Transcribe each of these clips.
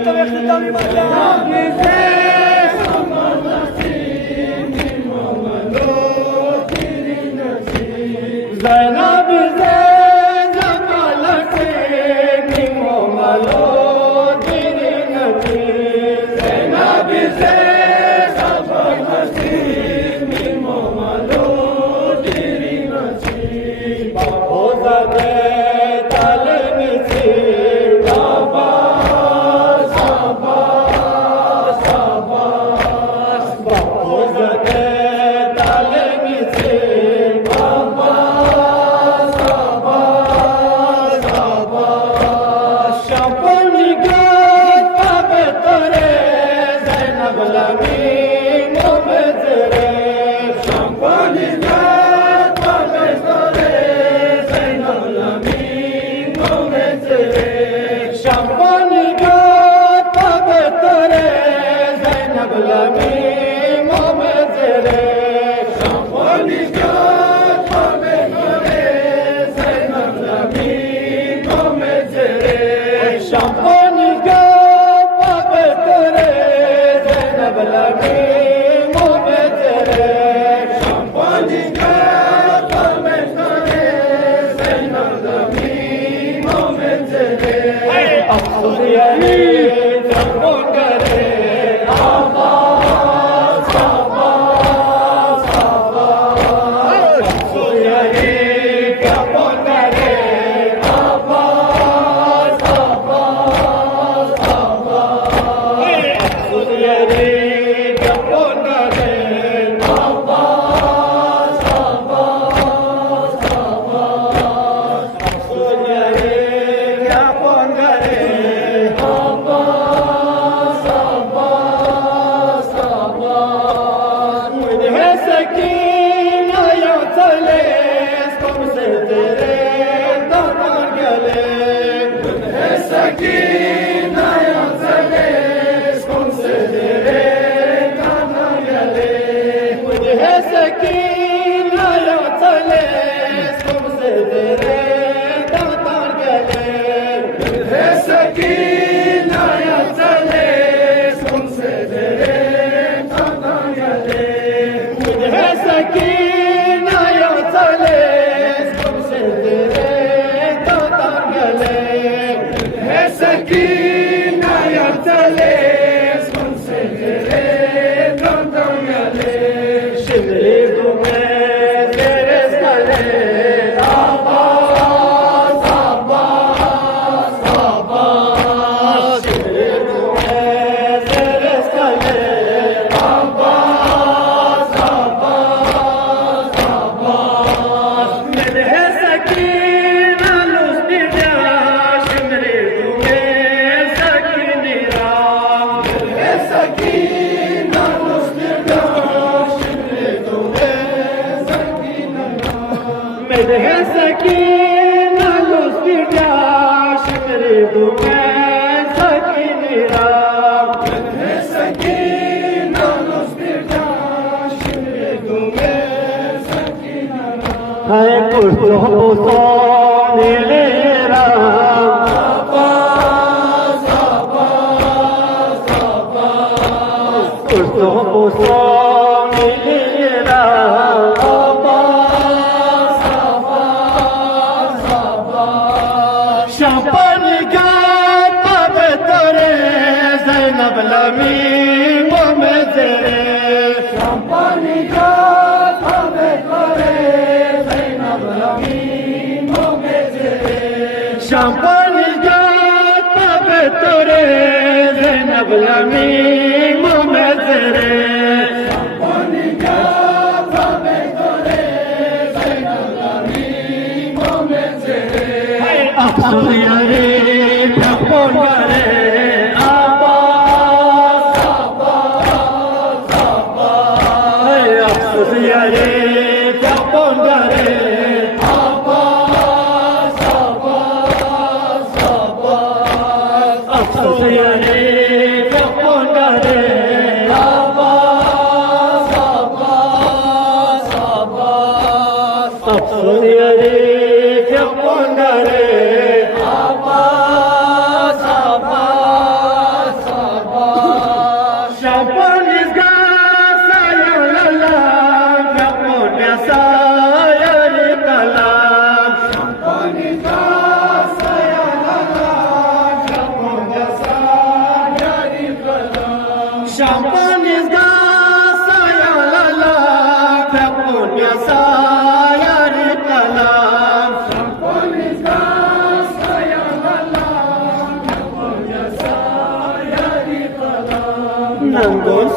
محتوى ختامي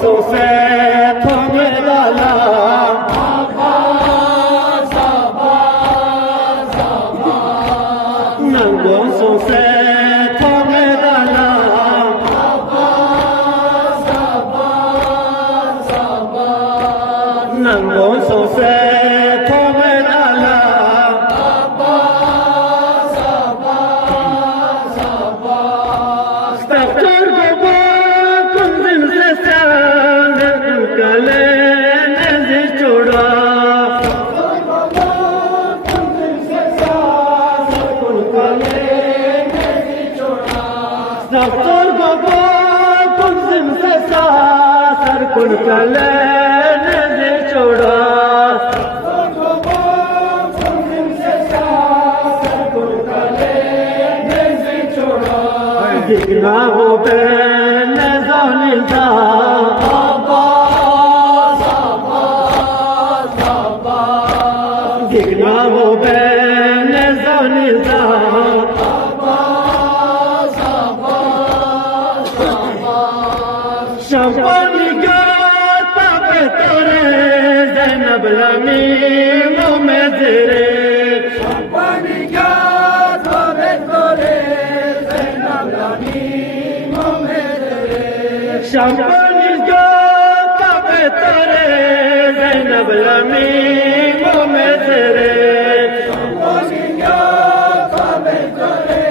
से थोड़े डाला नंगों से थोड़े डाला नंगों से थोड़े डाला Doktor baba kunzim se sar kun kale ne choda Doktor baba kunzim se sar kun kale ne choda Digna ho be ne zalinda Baba Saba Saba Digna ho be ne zalinda शम्पानी गाता पे तोरे ज़ैनब लमीमो में तेरे शम्पानी गाता पे तोरे ज़ैनब लमीमो में तेरे शम्पानी गाता पे तोरे ज़ैनब लमीमो में तेरे शम्पानी गाता पे तोरे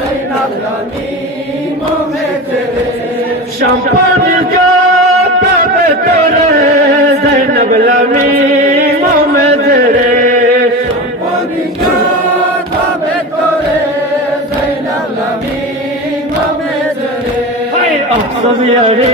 ज़ैनब लमीमो में तेरे शम्पानी गाता पे तोरे ज़ैनब लमीमो में तेरे शम्पानी गाता पे तोरे ज़ैनब लमीमो में तेरे हाय अफ़सोस यारे